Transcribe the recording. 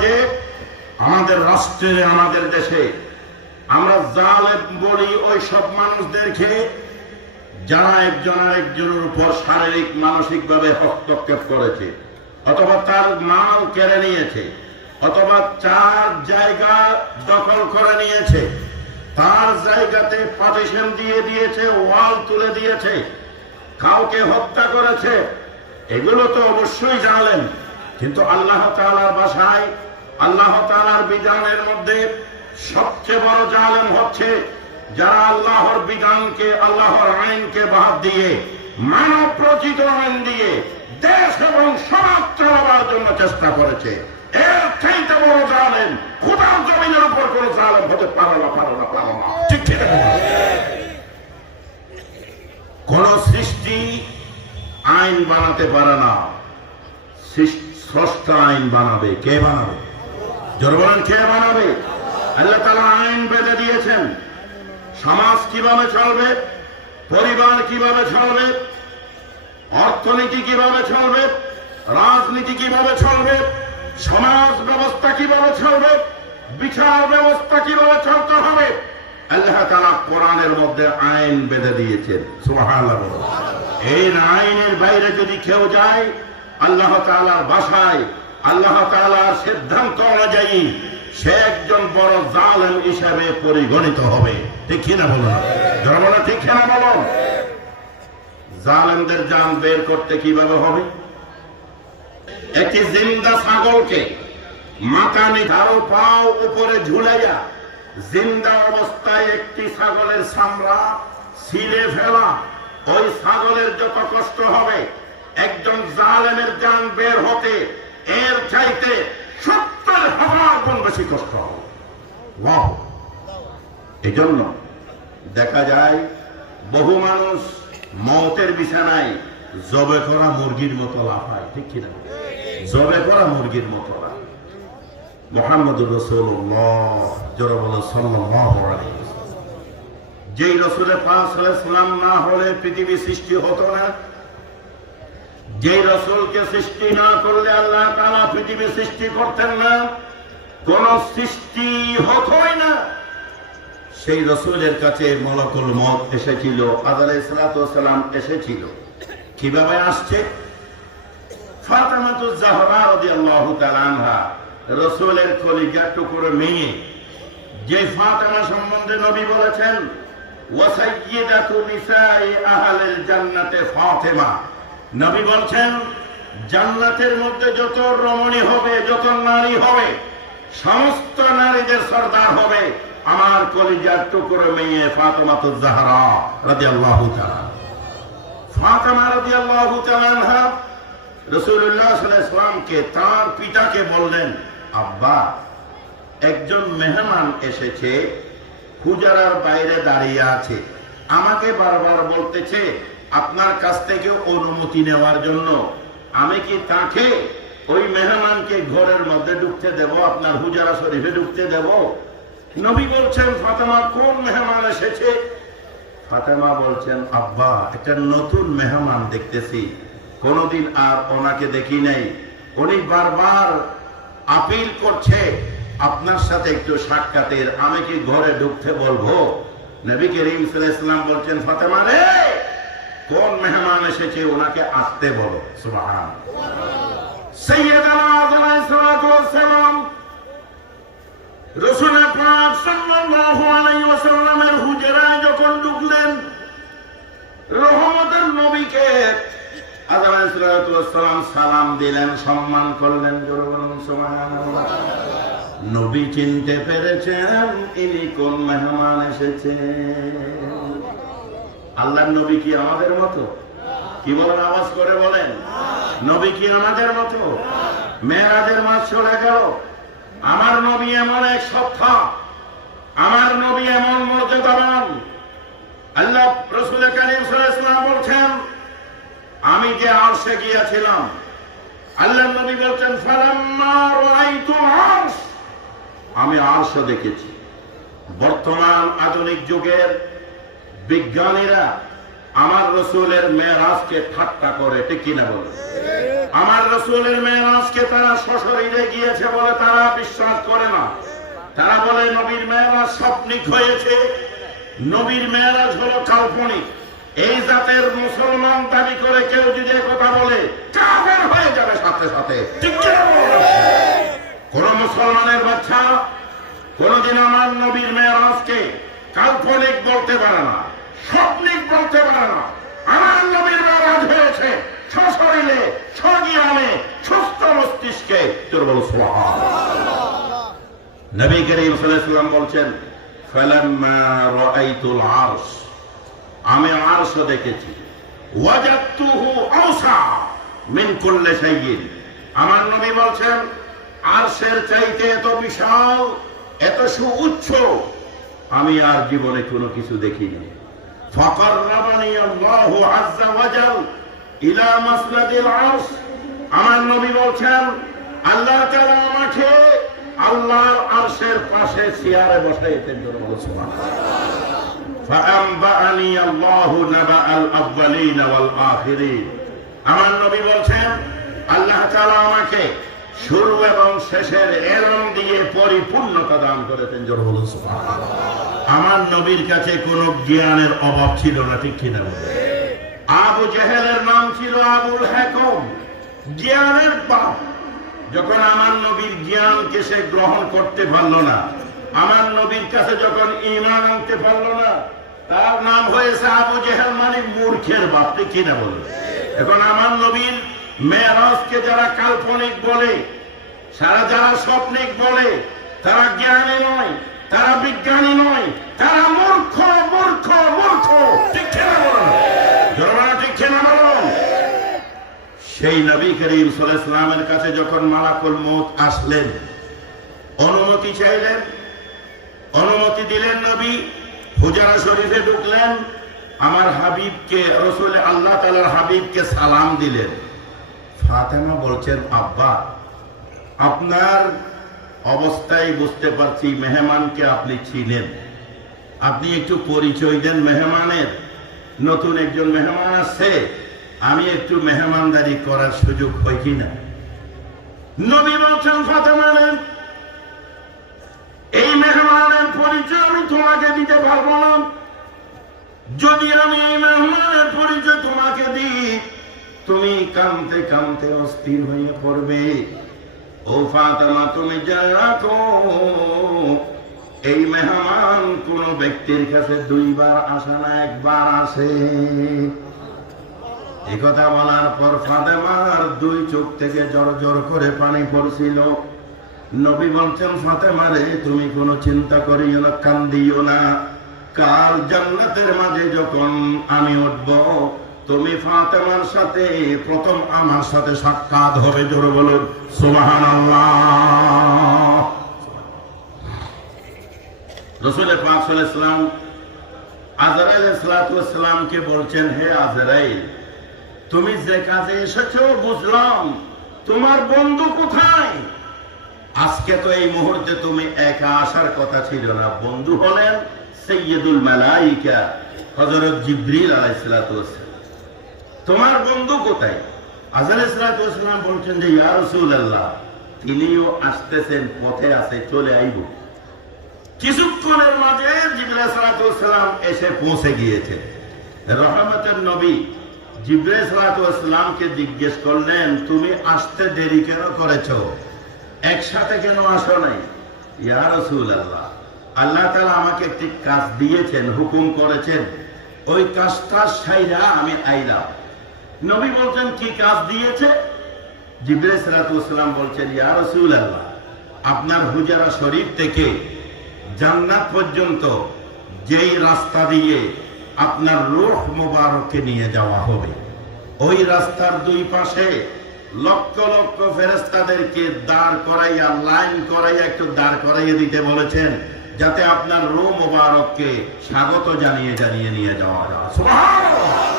সমাজে, আমাদের রাষ্ট্রে, আমাদের দেশে আমরা জালেম বলি ওই সব মানুষদেরকে যারা একজন আরেকজনের উপর শারীরিক মানসিকভাবে হস্তক্ষেপ করেছে, অথবা তার মাল কেড়ে নিয়েছে, অথবা চার জায়গা দখল করে নিয়েছে, তার জায়গাতে পার্টিশন দিয়ে দিয়েছে, ওয়াল তুলে দিয়েছে, কাউকে হত্যা করেছে, এগুলো তো অবশ্যই জানেন। কিন্তু আল্লাহ তাআলার ভাষায়, আল্লাহ তাআলার বিধানের মধ্যে সবচেয়ে বড় জালেম হচ্ছে যারা আল্লাহর বিধানকে, আল্লাহর আইনকে বাদ দিয়ে, মানব রচিত আইন দিয়ে দেশ এবং সমাজ চালাবার জন্য চেষ্টা করেছে। এর চাইতে বড় জালেম খোদার জমিনের উপর কোন জালেম হতে পারে না। ঠিক ঠিক কোন সৃষ্টি আইন বানাতে পারে না, স্রষ্টা আইন বানাবে। কে বানাবে? জোরে বলেন, কে বানাবে? আল্লাহ তাআলা আইন বেঁধে দিয়েছেন। সমাজ কিভাবে চলবে, পরিবার কিভাবে চলবে, অর্থনীতি কিভাবে চলবে, রাজনীতি কিভাবে চলবে, সমাজ ব্যবস্থা কিভাবে চলবে, বিচার ব্যবস্থা কিভাবে চলতে হবে, আল্লাহ তাআলা কোরআনের মধ্যে আইন বেঁধে দিয়েছেন। সুবহানাল্লাহ। এই আইনের বাইরে যদি কেউ যায়, আল্লাহ তাআলার ভাষায়, আল্লাহ তাআলার সিদ্ধান্ত অনুযায়ী সে একজন বড় জালেম হিসাবে পরিগণিত হবে। ঠিক কিনা বলুন? যারা বলে ঠিক কিনা বলুন। জালেমদের জান বের করতে কিভাবে হবে? একটি জিন্দা ছাগলকে মাথা নিধারো পাও উপরে ঝুলাইয়া জিন্দা অবস্থায় একটি ছাগলের চামড়া ছিলে ফেলা, ওই ছাগলের যত কষ্ট হবে, একজন জালেমের জান বের হতে এর চাইতে 70,000 গুণ বেশি কষ্ট হবে। এই জন্য দেখা যায় বহু মানুষ মওতের বিছানায় জবে করা মুরগির মতো লাফায়। ঠিক কিনা? জবে করা মুরগির মতো। মুহাম্মদুর রাসূলুল্লাহ সাল্লাল্লাহু আলাইহি ওয়াসাল্লাম, যেই রাসূলের পাক সাল্লাল্লাহু আলাইহি ওয়াসাল্লাম না হলে পৃথিবী সৃষ্টি হতো না, যেই রাসূলকে সৃষ্টি না করলে আল্লাহ তাআলা পৃথিবী সৃষ্টি করতেন না, কোন সৃষ্টি হতোই না, সেই রাসূলের কাছে মালাকুল মউত এসেছিল, আদম আলাইহিস সালাম এসেছিল। কিভাবে আসছে? ফাতেমাতুজ জাহরা রাদিয়াল্লাহু তাআলা আনহা, রাসূলের কলিজার টুকরো মেয়ে, যে ফাতেমা সম্বন্ধে নবী বলেছেন ওয়া সাইয়্যিদাতু নিসাই আহলিল জান্নাতে ফাতেমা। নবী বলছেন জান্নাতের মধ্যে যত রমণী হবে, যত নারী হবে, সমস্ত নারীদের সরদার হবে আমার কলিজার টুকরো মেয়ে ফাতেমাতুজ জাহরা রাদিয়াল্লাহু তাআলা। ফাতেমা রাদিয়াল্লাহু তাআলা আনহা রাসূলুল্লাহ সাল্লাল্লাহু আলাইহি ওয়াসাল্লামকে, তার পিতাকে বললেন, আব্বা, একজন মেহমান এসেছে, হুজরার বাইরে দাঁড়িয়ে আছে, আমাকে বারবার বলতেছে আপনার কাছ থেকে অনুমতি নেওয়ার জন্য। আমি কি তাকে, ওই মেহমানকে ঘরের মধ্যে ঢুকতে দেব, আপনার হুজরা শরীফে ঢুকতে দেব? নবী বলছেন, ফাতেমা, কোন মেহমান এসেছে? ফাতেমা বলছেন, আব্বা, একটা নতুন মেহমান দেখতেছি, কোনদিন আর ওনাকে দেখি নাই, উনি বারবার আপিল করছে আপনার সাথে একটু সাক্ষাতের, আমি কি ঘরে ঢুকতে বলবো? নবী করিম সাল্লাল্লাহু আলাইহি ওয়াসাল্লাম বলছেন, ফাতেমা রে, কোন মেহমান এসেছে ওনাকে আসতে বলো। সুবহানাল্লাহ। সাইয়্যিদানা আদম আলাইহিস সালাম রাসূল পাক সাল্লাল্লাহু আলাইহি ওয়াসাল্লামের হুজরায় যখন ঢুকলেন, রহমতের নবীকে আদম আলাইহিস সালাম সালাম দিলেন, সম্মান করলেন। সুবহানাল্লাহ। নবী চিনতে পেরেছেন ইনি কোন মেহমান এসেছে। আল্লাহর নবী কি আমাদের মতো? কি বলেন? আওয়াজ করে বলেন। নবী কি আমাদের মতো? মেরাজের মাস চলে গেল, আমার নবী এমন এক সত্তা, আমার নবী এমন মর্যাদাবান। আল্লাহ রাসূল কারীম সাল্লাল্লাহু আলাইহি ওয়াসাল্লাম বলছেন, আমি যে আরশে গিয়েছিলাম, আল্লাহর নবী বলছেন, ফালাম্মা রাআইতু আরশ, আমি আরশ দেখেছি। বর্তমান আধুনিক যুগের বিজ্ঞানীরা আমার রসুলের মেরাজকে ঠাট্টা করে, ঠিক কিনা বলে? আমার রসুলের মেরাজকে তারা সশরীরে গিয়েছে বলে তারা বিশ্বাস করে না। তারা বলে নবীর মেরাজ স্বপ্নিক হয়েছে, নবীর মেরাজ হলো কাল্পনিক। এই জাতের মুসলমান দাবি করে কেউ যদি কথা বলে কাফের হয়ে যাবে সাথে সাথে, ঠিক কিনা বলে? কোন মুসলমানের বাচ্চা কোনদিন আমার নবীর মেরাজকে কাল্পনিক বলতে পারে না, স্বপ্নিক বলতে পারে না। আমার নবীর মেরাজ হয়েছে সশরীরে, সজ্ঞানে, সুস্থ মস্তিষ্কে। তোর বল সুবহানাল্লাহ। নবী করিম সাল্লাল্লাহু আলাইহি ওয়াসাল্লাম বলছেন, ফালাম্মা রাআইতুল আরশ, আমি আরশ দেখেছি, ওয়াজাদতুহু আওসা মিন কুল্লি শাইইন। আমার নবী বলছেন আরশের চাইতে এত বিশাল, এত সুউচ্চ আমি আর জীবনে কোনো কিছু দেখিনি। ফাকাররাবানি আল্লাহু আযজা ওয়াজাল ইলা মাসনাদিল আরশ। আমার নবী বলছেন আল্লাহ তাআলা আমাকে আল্লাহর আরশের পাশে চেয়ারে বসাইতেন। সুবহানাল্লাহ। ফাআনবাআনি আল্লাহু নাবাআল আউয়ালিন ওয়াল আখিরিন। আমার নবী বলছেন আল্লাহ তাআলা আমাকে শুরু এবং শেষের এলম দিয়ে পরিপূর্ণতা দান করেছেন। জোরে বলুন সুবহানাল্লাহ। আমার নবীর কাছে কোনো জ্ঞানের অভাব ছিল না, ঠিক কিনা? আবু জেহেলের নাম ছিল আবুল হাকাম, জ্ঞানের বাপ। যখন আমার নবীর জ্ঞানকে সে গ্রহণ করতে পারল না, আমার নবীর কাছে যখন ঈমান আনতে পারল না, তার নাম হয়েছে আবু জেহেল, মানে মূর্খের বাপ, ঠিক কিনা বলে? এখন আমার নবীর মেরাজকে যারা কাল্পনিক বলে, যারা স্বপ্নিক বলে, তারা জ্ঞানী নয়, তারা বিজ্ঞানী নয়, তারা মূর্খ মূর্খ মূর্খ, ঠিক কিনা বলুন? জনগণ ঠিক কিনা বলুন? সেই নবী করিম সাল্লাল্লাহু আলাইহি ওয়াসাল্লামের কাছে যখন মালাকুল মউত আসলেন, অনুমতি চাইলেন, অনুমতি দিলেন নবী, হুজরা শরীফে ঢুকলেন, আমার হাবিবকে, রাসূল আল্লাহ তাআলার হাবিবকে সালাম দিলেন। ফাতেমা বলছেন, আব্বা আপনার অবস্থায় বুঝতে পারছি মেহমানকে আপনি চিনেন, আপনি একটু পরিচয় দেন মেহমানের। নতুন একজন মেহমান আসছে, আমি একটু মেহমানদারি করার সুযোগ হয় কিনা? নবী বলছেন ফাতেমা, এই মেহমানের পরিচয় আমি তোমাকে দিতে পারবো না। যদি আমি এই মেহমানের পরিচয় তোমাকে দিই, তুমি কাঁদতে কাঁদতে অস্থির হয়ে পড়বে। ও ফাতেমা, তুমি জেনে রাখো, এই মেহমান কোন ব্যক্তির কাছে দুইবার আসে না, একবার আসে। এই কথা বলার পর ফাতেমার দুই চোখ থেকে জর জর করে পানি পড়ছিল। নবী বলছেন, ফাতেমা রে, তুমি কোনো চিন্তা করিও না, কান্দিও না। কাল জান্নাতের মাঝে যখন আমি উঠব, তুমি ফাতেমার সাথে প্রথম আমার সাথে সাক্ষাৎ হবে। জোরে বলুন সুবহানাল্লাহ। রাসূল পাক সাল্লাল্লাহু আলাইহি ওয়াসাল্লাম আজরাইল সালাতু ওয়াস সালামকে বলছেন, হে আজরাইল, তুমি যে কাজে এসেছো বুঝলাম, তোমার বন্ধু কোথায়? আজকে তো এই মুহূর্তে তুমি একা আসার কথা ছিল না, বন্ধু হলেন সাইয়্যিদুল মালায়েকা হযরত জিবরিল আলাইহিস সালাতু ওয়াস সালাম। তোমার বন্ধু কোথায়? আজরাইল সালাতু ওয়াস সালাম বলছেন যে, ইয়া রাসূলুল্লাহ, তিনিও আসতেছেন, পথে আছে, চলে আইব। কিছুক্ষণের মাঝে জিবরাইল সালাতু ওয়াস সালাম এসে পৌঁছে গিয়েছে। রহমতের নবী জিবরাইল সালাতু ওয়াস সালামকে জিজ্ঞেস করলেন, তুমি আসতে দেরি কেন করেছো? একসাথে কেন আসো নাই? ইয়া রাসূলুল্লাহ, আল্লাহ তাআলা আমাকে একটি কাজ দিয়েছেন, হুকুম করেছেন, ওই কাজটা সাইরা আমি আইলাম। নবী বলছেন, কি কাজ দিয়েছে? জিবরাইল সালাতু ওয়াস সালাম বলছেন, ইয়া রাসূলুল্লাহ, আপনার হুজরা শরীফ থেকে জান্নাত পর্যন্ত যেই রাস্তা দিয়ে আপনার রূহ মুবারককে নিয়ে যাওয়া হবে, ওই রাস্তার দুই পাশে লক্ষ লক্ষ ফেরেশতাদেরকে দাঁড় করাইয়া, লাইন করাইয়া একটু দাঁড় করাইয়া দিতে বলেছেন, যাতে আপনার রূহ মুবারককে স্বাগত জানিয়ে জানিয়ে নিয়ে যাওয়া যায়। সুবহানাল্লাহ।